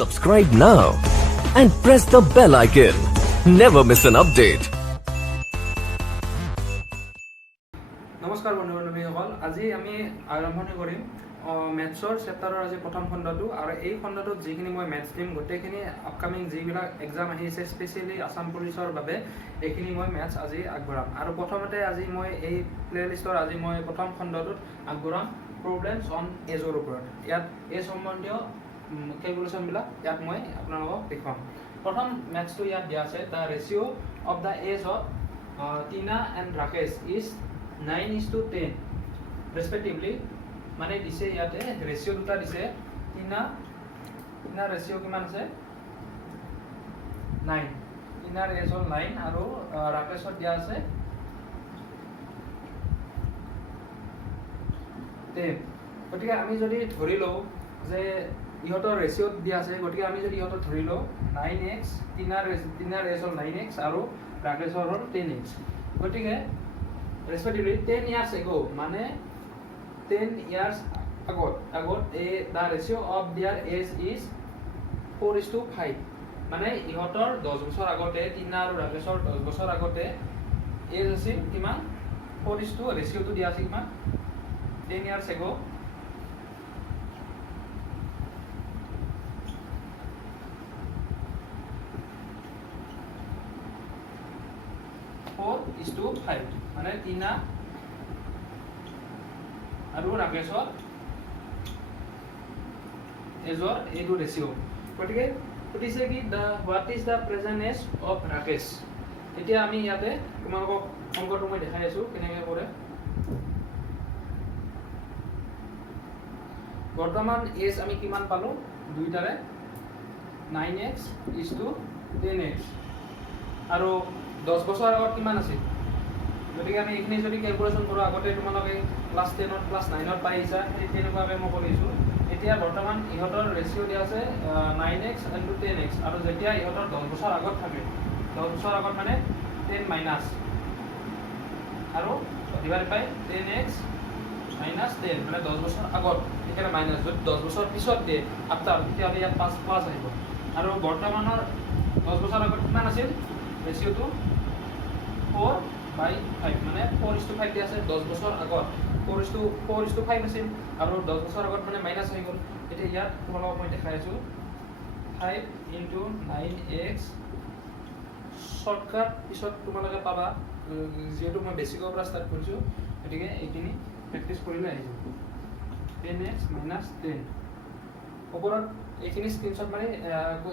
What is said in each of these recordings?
Subscribe now and press the bell icon. Never miss an update. নমস্কাৰ বন্ধু-বান্ধৱীসকল, আজি আমি আৰম্ভণি কৰিম মেথছৰ চেপ্টাৰৰ আজি প্ৰথম খণ্ডটো। আৰু এই খণ্ডটোত যিখিনি মই মেথছ দিম গোটেইখিনি আপকামিং যিবিলাক এক্সাম আহিছে স্পেচিয়েলি আসাম পুলিচৰ বাবে এইখিনি মই মেথছ আজি আগবঢ়াম। আৰু প্ৰথমতে আজি মই এই প্লেলিষ্টৰ আজি মই প্ৰথম খণ্ডটোত আগবঢ়াম প্ৰব্লেমছ অন এজৰ ওপৰত। ইয়াত এই সম্বন্ধীয় কেলকুলেশ্যনবিলাক ইয়াত মই আপোনালোকক দেখুৱাম। প্ৰথম মেথছটো ইয়াত দিয়া আছে, the ratio' of the age of Tina and Rakesh is 9:10 respectively. মানে দিছে ইয়াতে ৰেচিঅ' দুটা দিছে, টিনা ৰেচিঅ' কিমান আছে 9, টিনাৰ এজ হ'ল 9 আৰু ৰাকেশত দিয়া আছে 10। গতিকে আমি যদি ধৰি লওঁ যে ইহঁতৰ ৰেচিঅ'ত দিয়া আছে, গতিকে আমি যদি ইহঁতৰ ধৰি লওঁ 9x, টিনাৰ এজ হ'ল 9x আৰু ৰাকেশৰ হ'ল 10x। গতিকে ৰেস্পেক্টিভলি 10 years ago মানে 10 years আগত the ratio of their age is 4:5। মানে ইহঁতৰ 10 বছৰ আগতে, টিনা আৰু ৰাকেশৰ 10 বছৰ আগতে এজ আছিল কিমান 4:, ৰেচিঅ'টো দিয়া আছে কিমান 10 years ago। মানে টিনা আৰু ৰাকেশৰ এজৰ এইটো ৰেচিঅ'। গতিকে সুধিছে কি what is the present age of Rakesh. এতিয়া আমি ইয়াতে তোমালোকক অংকটো মই দেখাই আছোঁ কেনেকৈ কৰে। বৰ্তমান এজ আমি কিমান পালোঁ দুইটাৰে 9x is to 10x আৰু 10 বছৰ আগত কিমান আছিল। গতিকে আমি এইখিনি যদি কেলকুলেশ্যন কৰোঁ, আগতে তোমালোকে ক্লাছ 10ত ক্লাছ 9ত পাই আহিছা, সেই তেনেকুৱাকৈ মই কৰিছোঁ। এতিয়া বৰ্তমান ইহঁতৰ ৰেচিঅ' দিয়া আছে 9x into 10x আৰু যেতিয়া ইহঁতৰ 10 বছৰ আগত থাকে, 10 বছৰ আগত মানে 10 মাইনাছ আৰু ডিভাইড বাই 10x মাইনাছ 10 মানে 10 বছৰ আগত, সেইকাৰণে মাইনাছ। যদি 10 বছৰ পিছত দিয়ে আফটাৰ, তেতিয়াহ'লে ইয়াত প্লাছ আহিব। আৰু বৰ্তমানৰ 10 বছৰ আগত কিমান আছিল ৰেচিঅ'টো 4/5 মানে 4:5 দিয়া আছে 10 বছৰ আগত 4:5 আছিল আৰু 10 বছৰ আগত মানে মাইনাছ হৈ গ'ল। এতিয়া ইয়াত তোমালোকক মই দেখাই আছোঁ 5 into 9x। শ্বৰ্টকাট পিছত তোমালোকে পাবা, যিহেতু মই বেছিকৰ পৰা ষ্টাৰ্ট কৰিছোঁ, গতিকে এইখিনি প্ৰেক্টিছ কৰিলে আহি যাব। 10x minus 10 ওপৰত এইখিনি স্ক্ৰীনশ্বট মাৰি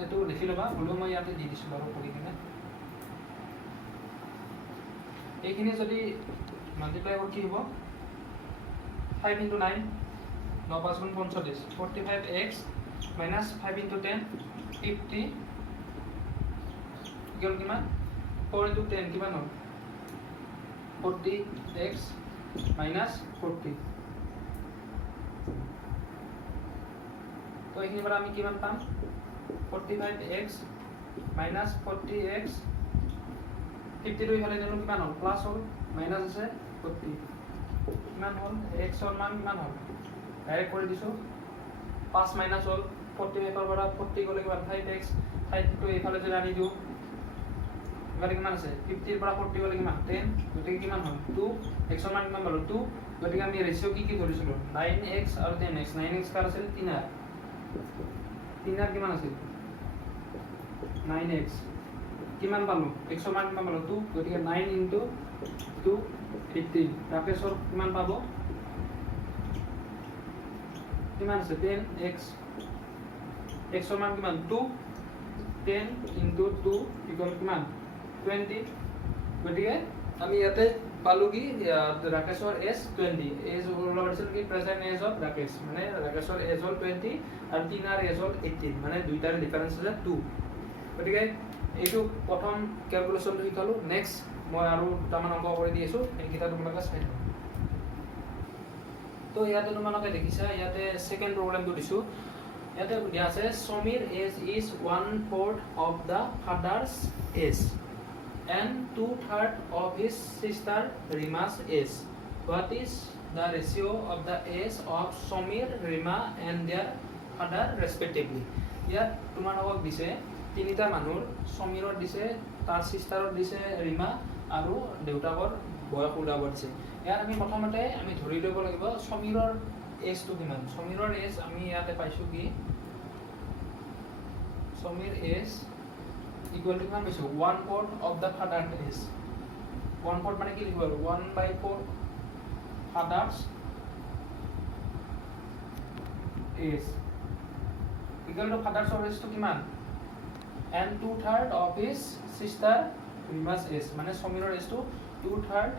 এইটো লিখি ল'বা, হ'লেও মই ইয়াতে দি দিছোঁ বাৰু কৰি কিনে। এইখিনি যদি মাল্টিপ্লাই কৰি কি হ'ব 5 into 9 9 5 গুণ 45 45x minus 5 into 10 50 গ'ল কিমান 4 into 10 কিমান হ'ল 40x minus 40। তো এইখিনিৰ পৰা আমি কিমান পাম 45x minus 40x 52 ইফালে নিলোঁ কিমান হ'ল প্লাছ হ'ল, মাইনাছ আছে 40 কিমান হ'ল এক্সৰ মান কিমান হ'ল ডাইৰেক্ট কৰি দিছোঁ 5 মাইনাছ হ'ল 45ৰ পৰা 40 গ'লে কিমান 5x 5টো এইফালে যদি আনি দিওঁ ইফালে কিমান আছে 50ৰ পৰা 40 গ'লে কিমান 10, গতিকে কিমান হ'ল 2, এক্সৰ মান কিমান পালোঁ 2। গতিকে আমি ৰেচিঅ' কি ধৰিছিলোঁ 9x আৰু 10x। 9x কাৰ আছিল টিনাৰ কিমান আছিল 9x কিমান পালোঁ এক্সৰ মান কিমান পালোঁ 2, গতিকে 9 into 2 15। ৰাকেশৰ কিমান পাব কিমান আছে 10x এক্সৰ মান কিমান 2, 10 into 2 ইকুৱেল কিমান 20। গতিকে আমি ইয়াতে পালোঁ কি ৰাকেশৰ এজ 20। এজ ওলাব দিছিল কি প্ৰেজেণ্ট এজ অফ ৰাকেশ, মানে ৰাকেশৰ এজ হ'ল 20 আৰু টিনাৰ এজ হ'ল 18, মানে দুইটাৰ ডিফাৰেঞ্চ আছে 2। গতিকে এইটো প্ৰথম কেলকুলেশ্যনটো শিকালোঁ। নেক্সট মই আৰু দুটামান অংক কৰি দি আছোঁ, সেইকেইটা তোমালোকে চাই থাকা। তো ইয়াতে তোমালোকে দেখিছা, ইয়াতে ছেকেণ্ড প্ৰব্লেমটো দিছোঁ। ইয়াতে দিয়া আছে Samir age is 1/4 of the father's age and 2/3 of his sister Rima's age. What is the ratio of the age of Somir, Rima and their father respectively? ইয়াত তোমালোকক দিছে তিনিটা মানুহৰ, সমীৰত দিছে, তাৰ চিষ্টাৰত দিছে ৰীমা, আৰু দেউতাকৰ বয়স ওলাব দিছে। ইয়াত আমি প্ৰথমতে আমি ধৰি ল'ব লাগিব সমীৰৰ এজটো কিমান। সমীৰৰ এজ আমি ইয়াতে পাইছোঁ কি, সমীৰ এজ ইকুৱেল টু কিমান পাইছোঁ, 1/4 অফ দ্য ফাদাৰ এজ। 1/4 মানে কি লিখিব আৰু 1/4 ফাদাৰ্ছ এজ ইকুৱেল টু ফাদাৰ্ছৰ এজটো কিমান, and 2/3 of his sister Rima's age, মানে সমীৰৰ এজটো 2/3,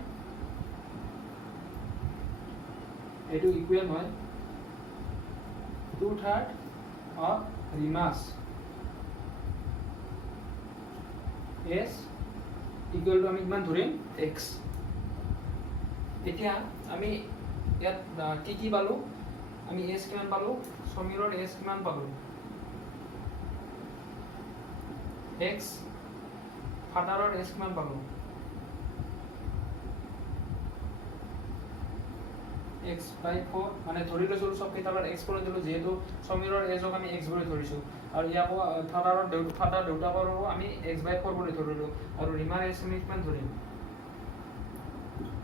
এইটো ইকুৱেল হয় 2/3 of Rima's age equal to আমি কিমান ধৰিম, x। এতিয়া আমি ইয়াত কি পালোঁ, আমি এজ কিমান পালোঁ, সমীৰৰ এজ কিমান পালোঁ, x, ফাদাৰৰ এজ কিমান পালোঁ, x/4, মানে ধৰি লৈছোঁ চব কেইটাৰ x কৰি দিলোঁ, যিহেতু সমীৰৰ এজক আমি x বুলি ধৰিছোঁ, আৰু ইয়াকো ফাদাৰ দেউতাকৰো আমি x/4 বুলি ধৰিলোঁ, আৰু ৰীমাৰ এজ আমি কিমান ধৰিম,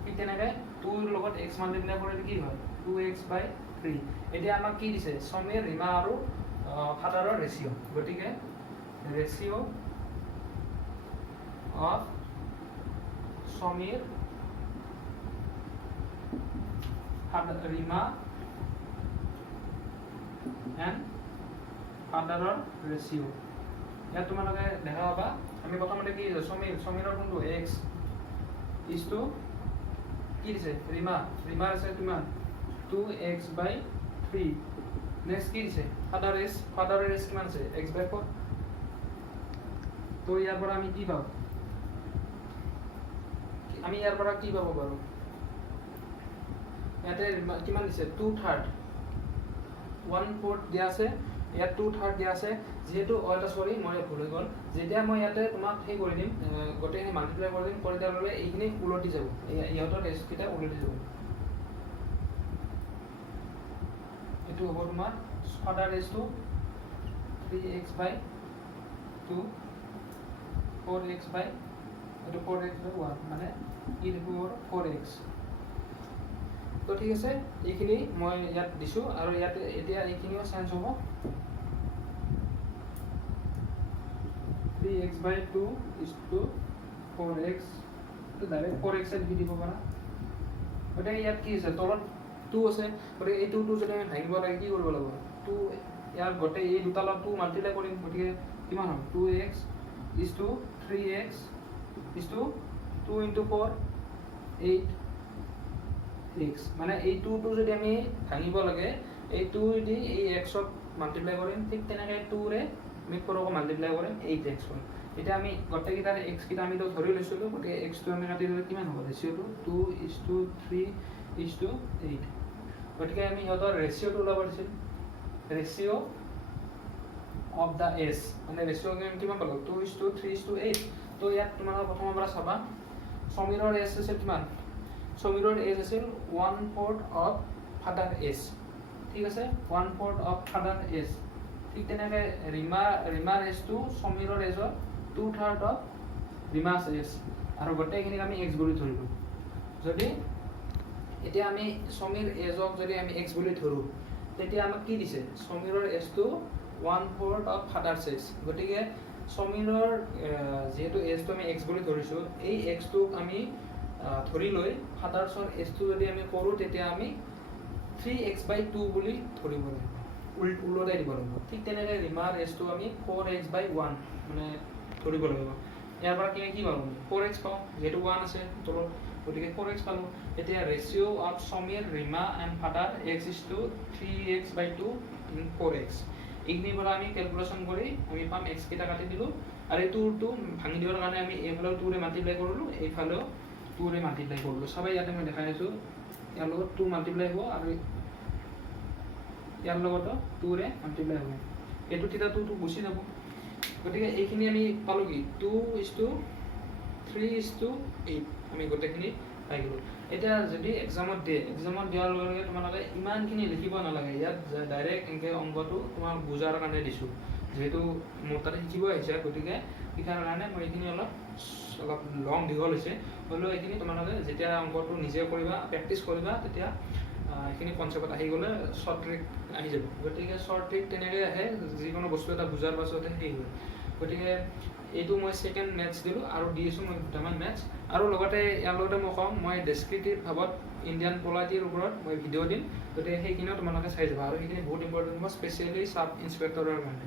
ঠিক তেনেকৈ 2ৰ লগত x মাল্টিপ্লাই কৰিলে কি হয় 2x/3। এতিয়া আমাক কি দিছে, সমীৰ, ৰীমা আৰু ফাদাৰৰ ৰেচিঅ', গতিকে ratio' of Samir, Rima and ফাদাৰৰ ৰেচিঅ'। ইয়াত তোমালোকে দেখা পাবা, আমি প্ৰথমতে কি সমীৰৰ কোনটো x ইজটো কি দিছে, ৰীমাৰ আছে কিমান 2x/3। নেক্সট কি দিছে, ফাদাৰৰ এজ কিমান আছে x/4। তো ইয়াৰ পৰা আমি কি পাওঁ, আমি ইয়াৰ পৰা কি পাব পাৰোঁ, ইয়াতে কিমান দিছে 2/3, 1/4 দিয়া আছে, ইয়াত 2/3 দিয়া আছে, যিহেতু এটা চৰি মই ভুল হৈ গ'ল, যেতিয়া মই ইয়াতে তোমাক সেই কৰি দিম, গোটেইখিনি মাল্টিপ্লাই কৰি দিম, কৰি দিয়াৰ লগে এইখিনি উলটি যাব, ইহঁতৰ এজকেইটা উলটি যাব। এইটো হ'ব তোমাৰ ফাদাৰ এজটো 3x/2, 4x/1, মানে ই লিখিব 4x। তো ঠিক আছে, এইখিনি মই ইয়াত দিছোঁ, আৰু ইয়াতে এতিয়া এইখিনিও চেঞ্জ হ'ব, 3x/2 = 4x, ডাইৰেক্ট 4x লিখি দিব পাৰা। গতিকে ইয়াত কি আছে, তলত 2 আছে, গতিকে এই 2টো যদি আমি ভাঙিব লাগে কি কৰিব লাগিব, 2 ইয়াৰ গোটেই এই দুটা লগত 2 মাল্টিপ্লাই কৰিম, গতিকে কিমান হয় 2x = 3x = 2 × 4 8x, মানে এই 2টো যদি আমি ভাঙিব লাগে, এই 2 দি এই x-ক মাল্টিপ্লাই কৰিম, ঠিক তেনেকৈ 2ৰে আমি 4ক মাল্টিপ্লাই কৰিম 8x হয়। এতিয়া আমি গোটেইকেইটাৰ x কেইটা আমি ধৰি লৈছিলোঁ, গতিকে x-টো আমি কাটি দিলে কিমান হ'ব, ৰেচিঅ'টো 2:3:8। গতিকে আমি সিহঁতৰ ৰেচিঅ'টো ওলাব দিছিল, ৰেচিঅ' অফ দ্য এজ, মানে ৰেচিঅ' কিমান পালোঁ 2:3:8। তো ইয়াত তোমালোকে প্ৰথমৰ পৰা চাবা, সমীৰৰ এজ আছিল কিমান, সমীৰৰ এজ আছিল 1/4 অফ ফাদাৰ এজ, ঠিক আছে 1/4 অফ ফাদাৰ এজ। ঠিক তেনেকৈ ৰীমাৰ এজটো সমীৰৰ এজৰ 2/3 অফ ৰীমাছ এজ, আৰু গোটেইখিনিক আমি x বুলি ধৰিলোঁ। যদি এতিয়া আমি সমীৰ এজক যদি আমি x বুলি ধৰোঁ, তেতিয়া আমাক কি দিছে, সমীৰৰ এজটো 1/4 অফ ফাদাৰ্ছ এজ, গতিকে সমীৰৰ যিহেতু এজটো আমি x বুলি ধৰিছোঁ, এই xটোক আমি ধৰি লৈ ফাদাৰ্ছৰ এজটো যদি আমি কৰোঁ, তেতিয়া আমি 3x/2 বুলি ধৰিব লাগিব, উলটাই দিব লাগিব। ঠিক তেনেকৈ ৰীমাৰ এজটো আমি 4x/1 মানে ধৰিব লাগিব। ইয়াৰ পৰা কি পালোঁ, 4x পাওঁ, যিহেতু 1 আছে তলত, গতিকে 4x পালোঁ। এতিয়া ratio' of Samir, Rima and father x = 3x/2 × 4x। এইখিনিৰ পৰা আমি কেলকুলেশ্যন কৰি আমি পাম x কেইটা কাটি দিলোঁ, আৰু এই 2টো ভাঙি দিবৰ কাৰণে আমি এইফালেও 2ৰে মাল্টিপ্লাই কৰিলোঁ, এইফালেও 2ৰে মাল্টিপ্লাই কৰিলোঁ। চাবা ইয়াতে মই দেখাই আছোঁ, ইয়াৰ লগত 2 মাল্টিপ্লাই হ'ব, আৰু ইয়াৰ লগতো 2ৰে মাল্টিপ্লাই হ'ব, এইটো তেতিয়া 2টো গুচি যাব। গতিকে এইখিনি আমি পালোঁ কি 2:3:8, আমি গোটেইখিনি পাই গ'লোঁ। এতিয়া যদি এক্সামত দিয়াৰ লগে লগে তোমালোকে ইমানখিনি লিখিব নালাগে, ইয়াত ডাইৰেক্ট এনেকৈ অংকটো তোমাক বুজাৰ কাৰণে দিছোঁ, যিহেতু মোৰ তাতে শিকিব আহিছে গতিকে শিকাৰ কাৰণে মই এইখিনি অলপ লং দীঘল হৈছে হ'লেও এইখিনি তোমালোকে যেতিয়া অংকটো নিজে কৰিবা প্ৰেক্টিছ কৰিবা তেতিয়া এইখিনি কনচেপ্ট আহি গ'লে শ্বৰ্ট ট্ৰিক আহি যাব গতিকে শ্বৰ্ট ট্ৰিক তেনেকৈ আহে যিকোনো বস্তু এটা বুজাৰ পাছতে সেই হয় গতিকে এইটো মই ছেকেণ্ড মেথছ দিলোঁ আৰু দি আছোঁ মই দুটামান মেথছ আৰু লগতে ইয়াৰ লগতে মই কওঁ মই ডেছক্ৰিপটিভ ভাৱত ইণ্ডিয়ান পলাইটিৰ ওপৰত মই ভিডিঅ' দিম গতিকে সেইখিনিও তোমালোকে চাই যাবা আৰু সেইখিনি বহুত ইম্পৰ্টেণ্ট হ'ব স্পেচিয়েলি চাব ইনস্পেক্টৰৰ কাৰণে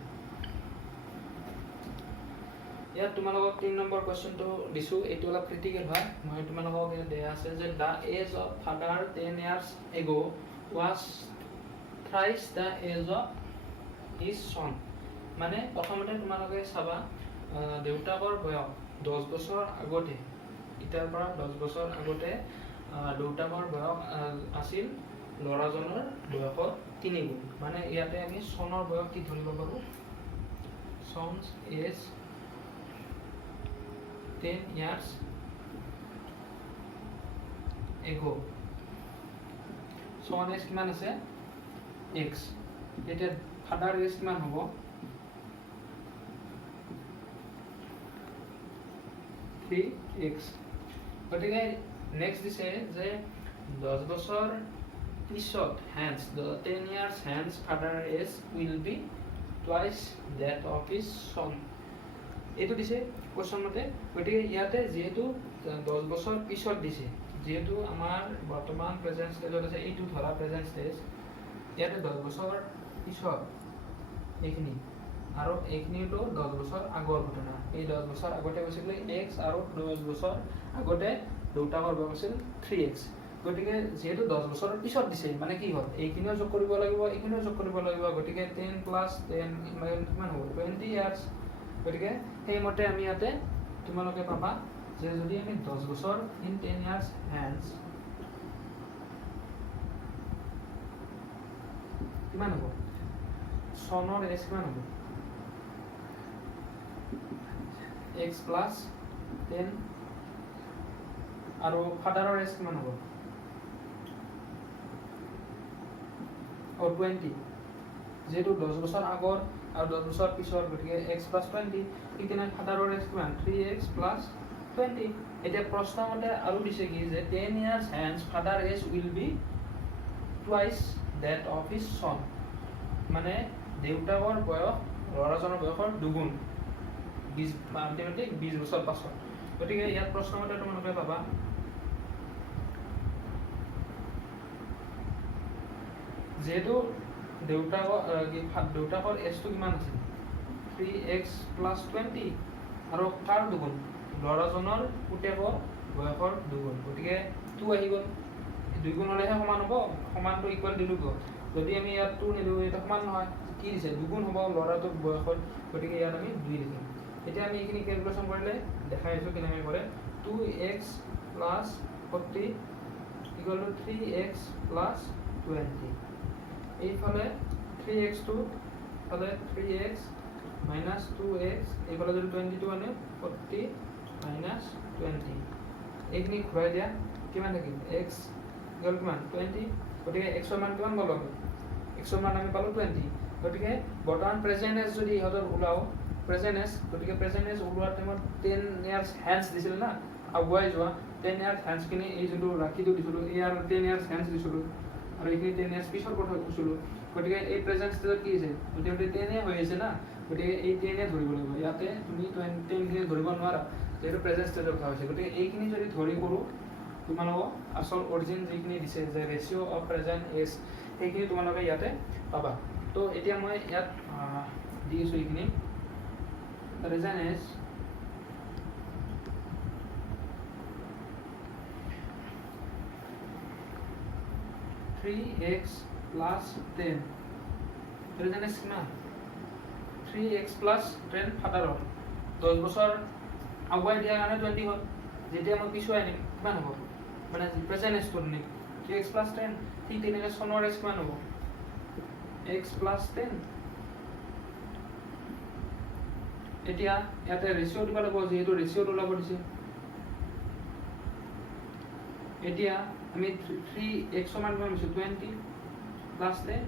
ইয়াত তোমালোকক 3 নম্বৰ কুৱেশ্যনটো দিছোঁ এইটো অলপ ক্ৰিটিকেল হয় মই তোমালোকক ইয়াত দিয়া আছে যে the age of father 10 years ago was thrice the age of his son মানে প্ৰথমতে তোমালোকে চাবা দেউতাকৰ বয়স 10 বছৰ আগতে ইটাৰ পৰা 10 বছৰ আগতে দেউতাকৰ বয়স আছিল ল'ৰাজনৰ বয়সৰ 3 গুণ মানে ইয়াতে আমি চনৰ বয়স কি ধৰিব পাৰোঁ son's age 10 years ago son age কিমান আছে x এতিয়া ফাদাৰ এজ কিমান হ'ব 3x গতিকে নেক্সট দিছে যে 10 বছৰ পিছত hence the 10 years hence father age will be twice that of his son এইটো দিছে কোৱেশ্যন মতে গতিকে ইয়াতে যিহেতু 10 বছৰ পিছত দিছে যিহেতু আমাৰ বৰ্তমান প্ৰেজেন্ট ষ্টেজত আছে এইটো ধৰা প্ৰেজেন্ট ষ্টেজ ইয়াতে 10 বছৰ পিছত এইখিনি আৰু এইখিনিটো 10 বছৰ আগৰ ঘটনা এই 10 বছৰ আগতে হৈছিল x আৰু 10 বছৰ আগতে দেউতাকৰ বয়স আছিল 3x গতিকে যেহেতু 10 বছৰৰ পিছত দিছে মানে কি হ'ল এইখিনিও যোগ কৰিব লাগিব এইখিনিও যোগ কৰিব লাগিব গতিকে 10 + 10 কিমান হ'ব 20 ইয়াৰ্ছ গতিকে সেইমতে আমি ইয়াতে তোমালোকে পাবা যে যদি আমি 10 বছৰ ইন 10 ইয়াৰ্ছ হেন্স কিমান হ'ব চনৰ এজ কিমান হ'ব x + 10 আৰু ফাদাৰৰ এজ কিমান হ'ব 20 যেহেতু 10 বছৰ আগৰ আৰু 10 বছৰ পিছৰ গতিকে x + 20 ইকিনে ফাদাৰৰ এজ কিমান 3x + 20 এতিয়া প্ৰশ্ন মতে আৰু দিছে কি যে 10 years hence father age will be twice that of his son মানে দেউতাকৰ বয়স ল'ৰাজনৰ বয়সৰ দুগুণ 20 বছৰ পাছত গতিকে ইয়াত প্ৰশ্ন মতে তোমালোকে পাবা যেহেতু দেউতাকৰ এজটো কিমান আছিল 3x + 20 আৰু কাৰ দুগুণ ল'ৰাজনৰ পুতেকৰ বয়সৰ দুগুণ গতিকে 2 আহি গ'ল দুগুণ হ'লেহে সমান হ'ব সমানটো ইকুৱেল দিলোঁ গ'ল যদি আমি ইয়াত 2 নিদিওঁ এটা সমান নহয় কি দিছে দুগুণ হ'ব ল'ৰাটোৰ বয়সত গতিকে ইয়াত আমি 2 লিখিম এতিয়া আমি এইখিনি কেলকুলেশ্যন কৰিলে দেখাই আছোঁ কেনেকৈ কৰে 2x + 40 = 3x + 20 এইফালে 3x টো ফালে 3x - 2x এইফালে যদি 22 আনে 40 - 20 এইখিনি ঘূৰাই দিয়া কিমান থাকিল x গ'ল কিমান 20 গতিকে x ৰ মান কিমান পালোঁ x ৰ মান আমি পালোঁ 20 গতিকে বৰ্তমান প্ৰেজেন্ট এজ যদি ইহঁতৰ ওলাও প্ৰেজেন্ট এজ গতিকে প্ৰেজেন্ট এজ ওলোৱাৰ টাইমত 10 years hence দিছিল না আগুৱাই যোৱা 10 years hence খিনি এই যোনটো ৰাখিটো দিছিলোঁ এই আৰু 10 years hence দিছিলোঁ আৰু এইখিনি 10 years পিছৰ কথা কৈছিলোঁ গতিকে এই প্ৰেজেন্ট ষ্টেজত কি হৈছে গোটেই 10 হৈ আছে না গতিকে এই 10 ধৰিব লাগিব ইয়াতে তুমি 10 খিনি ধৰিব নোৱাৰা যেহেতু প্ৰেজেন্ট ষ্টেজৰ কথা হৈছে গতিকে এইখিনি যদি ধৰি কৰোঁ তোমালোকক আসল অৰিজিন যিখিনি দিছে যে ৰেচিঅ' অফ প্ৰেজেন্ট এজ সেইখিনি তোমালোকে ইয়াতে পাবা তো এতিয়া মই ইয়াত দি আছোঁ এইখিনি present as (3x + 10) present as কিমান 3x + 10 ফাদাৰৰ 10 বছৰ আগুৱাই দিয়াৰ কাৰণে 20 হ'ল যেতিয়া মই পিছুৱাই আনিম কিমান হ'ব মানে প্ৰেজেন্ট এজটো নিম 3x + 10 ঠিক তেনেকৈ চনৰ এজ কিমান হ'ব x + 10 এতিয়া ইয়াতে ৰেচিঅ' দিব লাগিব যিহেতু ৰেচিঅ'ত ওলাব দিছে এতিয়া আমি 3x ৰ মান কিমান পাইছোঁ 20 + 10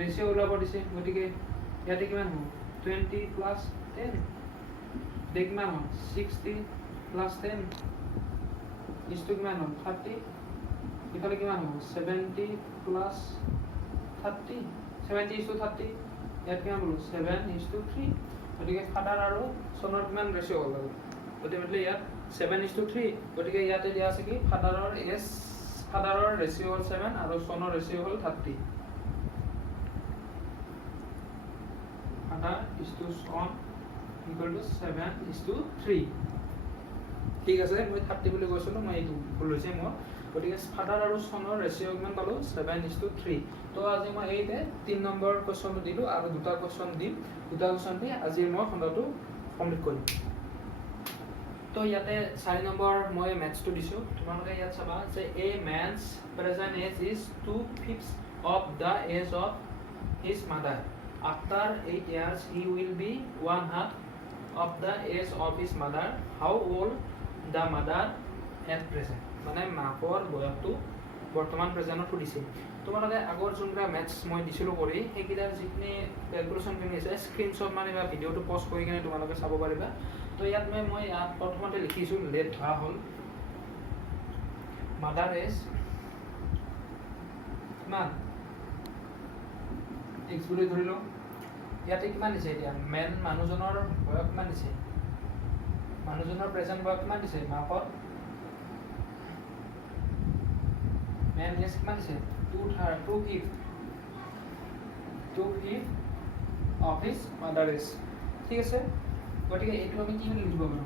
ৰেচিঅ' ওলাব দিছে গতিকে ইয়াতে কিমান হ'ব 20 প্লাছ 10 দে কিমান হ'ব 60 প্লাছ 10 ইছটো কিমান হ'ব 30 ইফালে কিমান হ'ব 70 প্লাছ 30 70 is to 30 ইয়াত কিমান হ'ব 7 is to 3 গতিকে ফাদাৰ আৰু চনৰ কিমান ৰেচিঅ' হ'ব আল্টিমেটলি ইয়াত 7 is to 3 গতিকে ইয়াতে দিয়া আছে কি ফাদাৰৰ ৰেচিঅ' হ'ল 7 আৰু চনৰ ৰেচিঅ' হ'ল 30 father is to son equal to 7 is to 3 ঠিক আছে মই 30 বুলি কৈছিলোঁ মই এইটো ভুল হৈছে মোৰ গতিকে ফাদাৰ আৰু চনৰ ৰেচিঅ' কিমান পালোঁ 7 is to 3 তো আজি মই এইতে 3 নম্বৰ কোৱেশ্চনটো দিলোঁ আৰু দুটা কোৱেশ্চন দিম দুটা কোৱেশ্চন দি আজি মই খণ্ডটো কমপ্লিট কৰিম তো ইয়াতে 4 নম্বৰ মই মেথছটো দিছোঁ তোমালোকে ইয়াত চাবা যে a man's present age is 2/5 of the age of his mother after 8 years he will be 1/2 of the age of his mother how old the mother at present মানে মাকৰ বয়সটো বৰ্তমান প্ৰেজেণ্টত সুধিছে তোমালোকে আগৰ যোনটা মেথছ মই দিছিলোঁ কৰি সেইকেইটাৰ যিখিনি কেলকুলেশ্যনখিনি আছে স্ক্ৰীনশ্বট মাৰি বা ভিডিঅ'টো পজ কৰি কিনে তোমালোকে চাব পাৰিবা তো ইয়াত মই ইয়াত প্ৰথমতে লিখিছোঁ লেট ধৰা হ'ল মাদাৰ এজ কিমান এক্স বুলি ধৰিলোঁ ইয়াতে কিমান দিছে এতিয়া মেন মানুহজনৰ বয়স কিমান দিছে মানুহজনৰ প্ৰেজেণ্ট বয়স কিমান দিছে মাকৰ মেন এজ কিমান দিছে 2/5 of his mother is ঠিক আছে গতিকে এইটো আমি কি লিখিব পাৰোঁ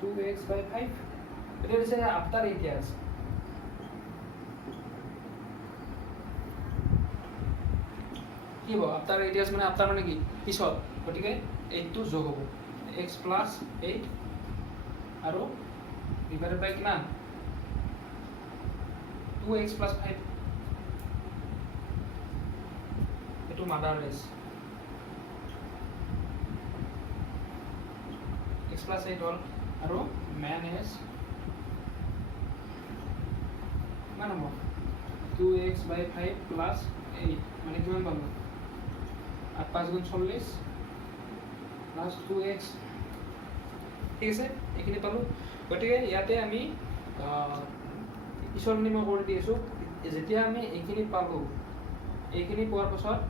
2x/5 এটা দিছে আফটাৰ 8 years কি হ'ব আফটাৰ 8 years মানে আফটাৰ মানে কি পিছত গতিকে 8 টো যোগ হ'ব x + 8 আৰু ডিভাইডেড বাই কিমান 2x + 5 এটো মাদাৰ এজ x + 8 হ'ল আৰু মেন এজ কিমান হ'ব 2x/5 + 8 মানে কিমান পাব 8 × 5 = 40 প্লাছ 2x ঠিক আছে এইখিনি পালোঁ গতিকে ইয়াতে আমি পিছৰখিনি মই কৰি দি আছোঁ যেতিয়া আমি এইখিনি পালোঁ এইখিনি পোৱাৰ পাছত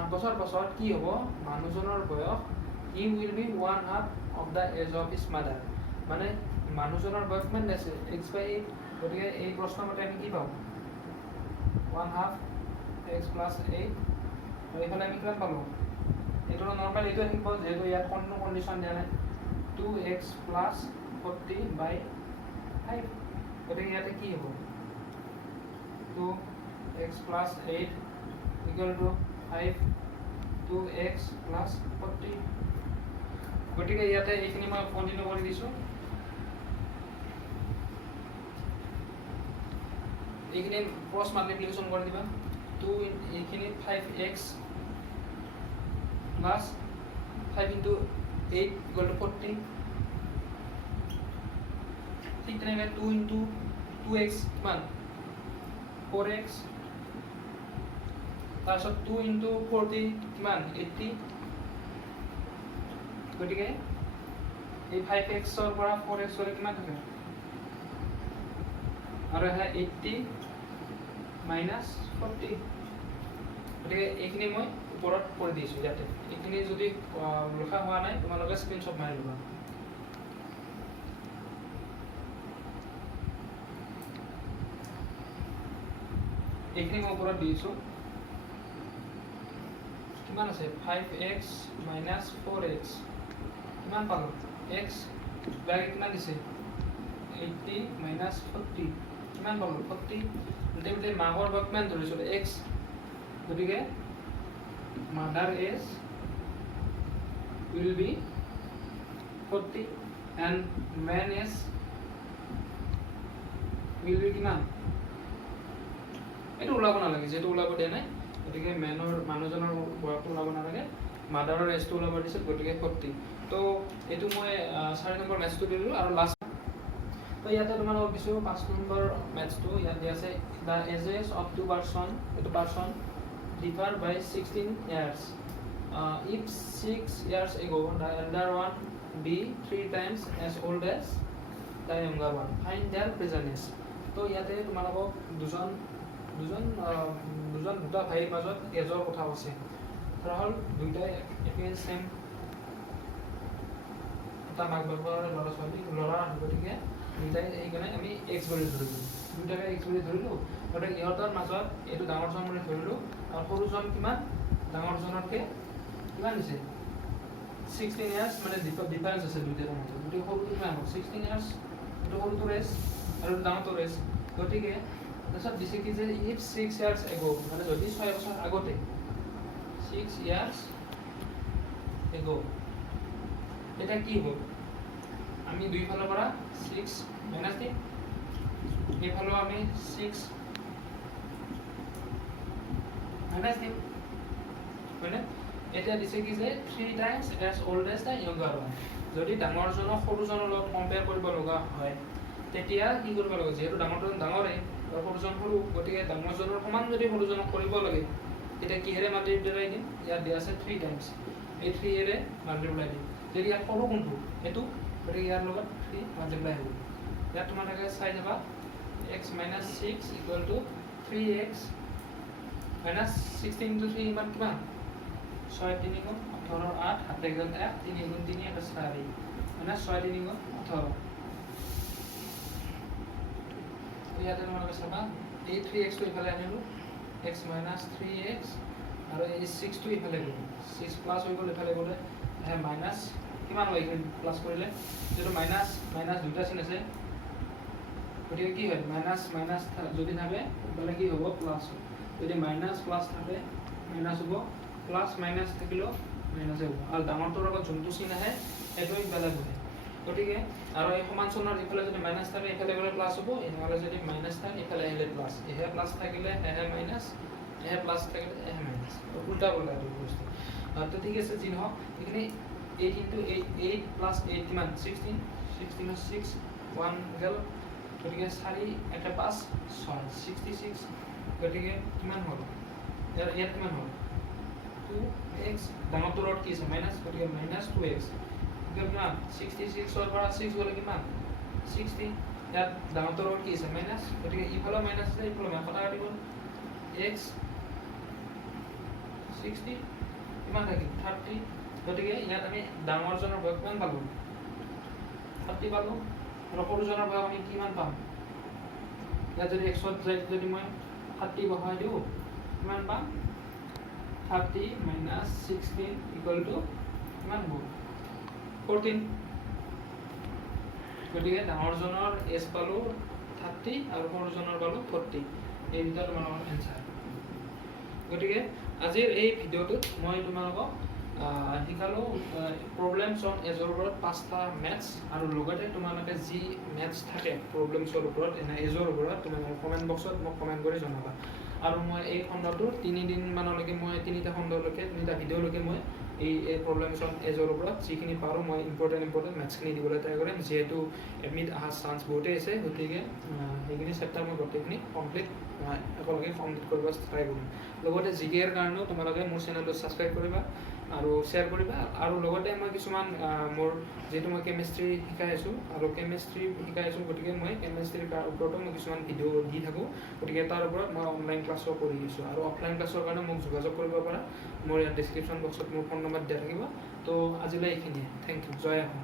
8 বছৰ পাছত কি হ'ব মানুহজনৰ বয়স he will be 1/2 of the age of his mother মানে মানুহজনৰ বয়স কিমান আছে x/8 গতিকে এই প্ৰশ্নমতে আমি কি পাওঁ 1/2 x + 8 আৰু এইফালে আমি কিমান পালোঁ এইটো নৰ্মেল এইটো আহিব যিহেতু ইয়াত কোনো কণ্ডিশ্যন দিয়া নাই 2x + 40/5 গতিকে ইয়াতে কি হ'ব 2x + 8 = 5 2x + 40 গতিকে ইয়াতে এইখিনি মই কণ্টিনিউ কৰি দিছোঁ এইখিনি ক্ৰছ মাল্টিপ্লিকেশ্যন কৰি দিবা 2 এইখিনি 5x + 5 × 8 = 40 ঠিক তেনেকৈ 2 × 2x কিমান 4x তাৰপিছত 2 × 40 কিমান 80 গতিকে এই 5x-ৰ পৰা 4x-লৈ কিমান থাকে আৰু এহে 80 - 40 গতিকে এইখিনি মই ওপৰত কৰি দিছোঁ ইয়াতে এইখিনি যদি লিখা হোৱা নাই তোমালোকে স্ক্ৰীনশ্বট মাৰি ল'বা এইখিনি মই ওপৰত দিছোঁ কিমান আছে 5x - 4x কিমান পালোঁ x বাকি কিমান দিছে 80 - 40 কিমান পালোঁ 40 গোটেই মাকৰ বয়স কিমান ধৰিছোঁ x গতিকে mother as will be 40 and man is will be কিমান এইটো ওলাব নালাগে যেটো ওলাব দিয়া নাই গতিকে মানুহজনৰ বয়সটো ওলাব নালাগে মাদাৰৰ এজটো ওলাব দিছিল গতিকে 40 তো এইটো মই 4 নম্বৰ মেথছটো দিলোঁ আৰু লাষ্ট তো ইয়াতে তোমালোকক কিছু 5 নম্বৰ মেথছটো ইয়াত দিয়া আছে দ্য এজেছ অফ 2 পাৰ্চন এইটো person differ by 16 years. If 6 years ago the elder one be 3 times as old as the younger one, find their present age. তো ইয়াতে তোমালোকক দুজন দুটা ভাইৰ মাজত এজৰ কথা আছে। ধৰা হ'ল দুইটাই একে সেম এটা মাক বাপেকৰ ল'ৰা ছোৱালী ল'ৰা, গতিকে দুইটাই সেইকাৰণে আমি এক্স বুলি ধৰিলোঁ, দুইটাকে এক্স বুলি ধৰিলোঁ। গতিকে ইহঁতৰ মাজত এইটো ডাঙৰজন বুলি ধৰিলোঁ, আৰু সৰুজন কিমান ডাঙৰজনতকৈ কিমান দিছে 16 ইয়াৰ্ছ, মানে ডিফাৰেঞ্চ আছে দুইটাৰ মাজত। গতিকে সৰুটো কিমান হ'ব 16 ইয়াৰ্ছ, এইটো সৰুটোৰ এজ আৰু ডাঙৰটোৰ এজ। গতিকে তাৰপিছত দিছে কি যে ইফ 6 ইয়াৰ্ছ এগো, মানে যদি 6 বছৰ আগতে 6 ইয়াৰ্ছ এগো, এটা কি হ'ল আমি দুইফালৰ পৰা 6 মাইনাছ দিম, এইফালেও আমি 6 মাইনাছ দিম, হয়নে? এতিয়া দিছে কি যে 3 times as old as the younger one. যদি ডাঙৰজনক সৰুজনৰ লগত কম্পেয়াৰ কৰিব লগা হয় তেতিয়া কি কৰিব লাগিব, যিহেতু ডাঙৰজন ডাঙৰে আৰু সৰুজন সৰু, গতিকে ডাঙৰজনৰ সমান যদি সৰুজনক কৰিব লাগে তেতিয়া কিহেৰে মাল্টিপ্লাই দিম, ইয়াত দিয়া আছে 3 টাইমছ, এই 3 মাল্টিপ্লাই দিম। যদি ইয়াত সৰু কোনটো এইটো, গতিকে ইয়াৰ লগত 3 মাল্টিপ্লাই হ'ব। ইয়াত তোমালোকে চাই যাবা x minus 6 equal to 3x minus 16 into 3 ইমান কিমান 6 3 গুণ 18 8 হাতে গেল 1 3 গুণ 3 এটা 4 মাইনাছ 6 3 গুণ 18। ইয়াতে তোমালোকে চাবা এই 3x টো ইফালে আনিলোঁ, x মাইনাছ 3x আৰু এই 6 টো ইফালে গ'ল, 6 প্লাছ হৈ গ'ল ইফালে গ'লে মাইনাছ কিমান হয় এইখিনি প্লাছ কৰিলে, যিহেতু মাইনাছ মাইনাছ দুটা চিন আছে, গতিকে কি হয় মাইনাছ মাইনাছ যদি থাকে তাহলে কি হ'ব প্লাছ হ'ব, যদি মাইনাছ প্লাছ থাকে মাইনাছ হ'ব, প্লাছ মাইনাছ থাকিলেও মাইনাছ হ'ব, আৰু ডাঙৰটোৰ লগত যোনটো চিন আহে সেইটো ইফালে বহে। গতিকে আৰু এই সমান চিনৰ ইফালে যদি মাইনাছ থাকে ইফালে গ'লে প্লাছ হ'ব, ইফালে যদি মাইনাছ থাকে ইফালে আহিলে প্লাছ, এহে প্লাছ থাকিলে এহে মাইনাছ, এহে প্লাছ থাকিলে এহে মাইনাছ, উল্টা পল্টা এইটো বস্তু। তো ঠিক আছে, যি নহওক এইখিনি 8 ইনটু 8 প্লাছ 8 কিমান 16, 16 6 1 গেল, গতিকে 4 এটা 5 6 66, গতিকে কিমান হ'ল ইয়াত কিমান হ'ল 2x, ডাঙৰটোৰ লগত কি আছে মাইনাছ, গতিকে মাইনাছ 2x কিমান 66ৰ পৰা 6 গ'লে কিমান 60, ইয়াত ডাঙৰটোৰ লগত কি আছে মাইনাছ, গতিকে ইফালেও মাইনাছ আছে ইফালেও মাইনাছ, কথা কাটি গ'ল x 60 কিমান থাকিল 30, গতিকে ইয়াত আমি ডাঙৰজনৰ বয়স কিমান পালোঁ 30 পালোঁ, আৰু সৰুজনৰ বয়স আমি কিমান পাম, ইয়াত যদি x যদি মই 30 বহাই দিওঁ কিমান পাম 30 মাইনাছ 16 ইকুৱেল টু কিমান হ'ব 14, গতিকে ডাঙৰজনৰ এজ পালোঁ 30 আৰু সৰুজনৰ পালোঁ 40, এই দুটা তোমালোকৰ এনচাৰ। গতিকে আজিৰ এই ভিডিঅ'টোত মই তোমালোকক শিকালোঁ প্ৰব্লেমছ অন এজৰ ওপৰত 5টা মেথছ, আৰু লগতে তোমালোকে যি মেথছ থাকে প্ৰব্লেমছৰ ওপৰত এনে এজৰ ওপৰত তোমালোকে কমেণ্ট বক্সত মোক কমেণ্ট কৰি জনাবা। আৰু মই এই খণ্ডটোৰ 3 দিনমানলৈকে মই 3টা খণ্ডলৈকে 3টা ভিডিঅ'লৈকে মই এই প্ৰব্লেমছ অন এজৰ ওপৰত যিখিনি পাৰোঁ মই ইম্পৰ্টেণ্ট মেথছখিনি দিবলৈ ট্ৰাই কৰিম, যিহেতু এডমিট অহাৰ চান্স বহুতেই আছে, গতিকে সেইখিনি চেপ্টাৰ মই গোটেইখিনি একেলগে কমপ্লিট কৰিব ট্ৰাই কৰিম। লগতে জিকেৰ কাৰণেও তোমালোকে মোৰ চেনেলটো ছাবস্ক্ৰাইব কৰিবা আৰু শ্বেয়াৰ কৰিবা, আৰু লগতে মই কিছুমান মোৰ যিহেতু মই কেমেষ্ট্ৰি শিকাই আছোঁ আৰু কেমেষ্ট্ৰি শিকাই আছোঁ, গতিকে মই কেমেষ্ট্ৰিৰ ওপৰতো মই কিছুমান ভিডিঅ' দি থাকোঁ, গতিকে তাৰ ওপৰত মই অনলাইন ক্লাছো কৰি দিছোঁ, আৰু অফলাইন ক্লাছৰ কাৰণে মোক যোগাযোগ কৰিব পাৰা, মোৰ ইয়াত ডেছক্ৰিপশ্যন বক্সত মোৰ ফোন নম্বৰ দিয়া থাকিব। তো আজিলৈ এইখিনিয়ে, থেংক ইউ, জয় আহোম।